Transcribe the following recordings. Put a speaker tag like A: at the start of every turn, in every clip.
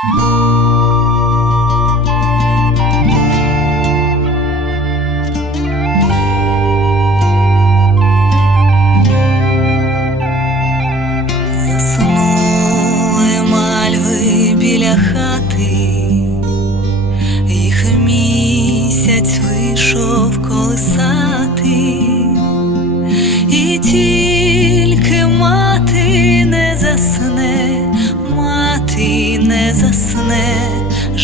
A: Заснули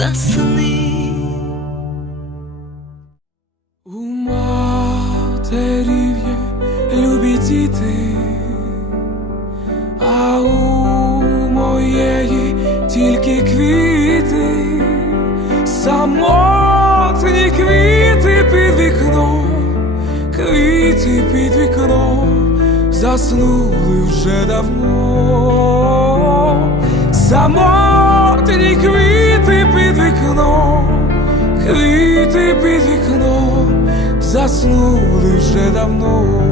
A: Засни.
B: У матерів є любі діти, а у моєї тільки квіти, самотні квіти під вікном, квіти під вікном, заснули вже давно, квіти під вікном. Квіти під вікном заснули вже давно.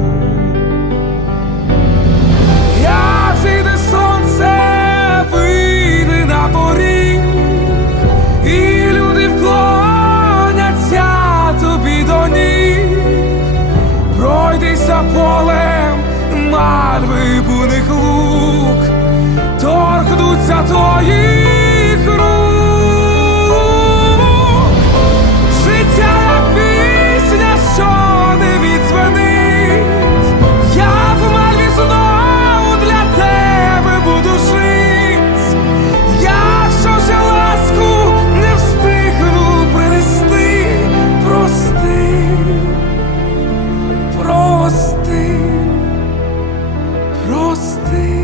B: Як зійде сонце, вийде на поріг, і люди вклоняться тобі до. Пройдися полем мальви буних лук, торкнуться твої stay.